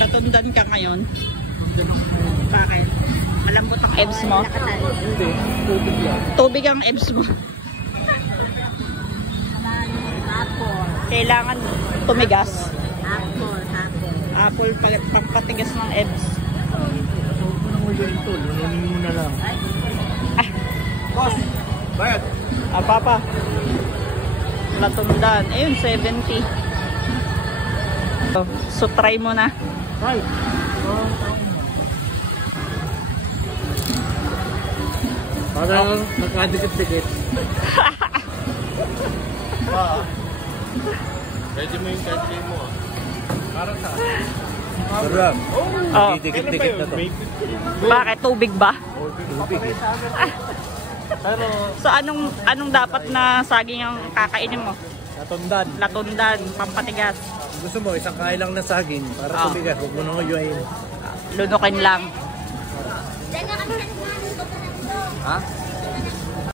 Natundan ka ngayon. Bakit? Malambot ang Ebs mo? Hindi, tubig lang. Tubig ang ebs mo. Apple. Kailangan tumigas. Apple. Apple, pagpatigas ng ebs. Huwag mo nang uyain to. Lununin mo na lang. Boss, bayad. Papa. Natundan. Ayun, 70. So, try mo na. Right. Parang nagkadikit-dikit. Pwede mo yung card game mo ah. Para sa Sarap. Oh. Dikit-dikit na to. Bakit? Tubig ba? Tubig eh. Pero So, anong dapat na saging ang kakainin mo? Natundan. Latundan, pampatigas. Gusto mo, isang kain lang na saging para tubigas. Huwag mo nang uyain. Lunukin lang. Ha?